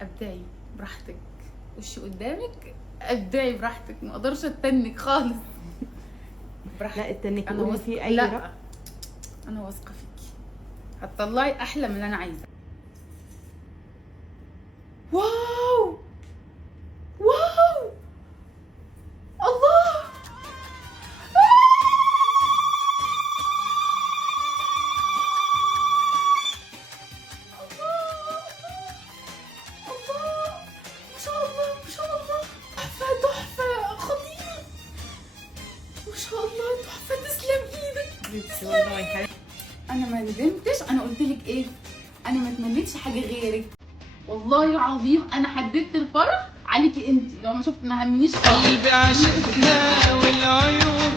ابدعي براحتك، وشي قدامك، ابدعي براحتك، ما اقدرش اتنك خالص. براحتك. لا التنك انا قولي واثقه، فيه اي لا رأي. انا واثقه فيكي، هتطلعي احلى من اللي انا عايزاه. واو واو الله. الله ما شاء الله ما شاء الله، تحفة تحفة خطير، ما شاء الله تحفة، تسلم ايدك. والله يا حبيبتي. انا ما ندمتش، انا قلت لك ايه، انا ما تمنيتش حاجة غيرك، والله العظيم انا حددت الفرح عليكي انت، لو ما شفت ما همنيش خالص. قلبي عشقها والعيون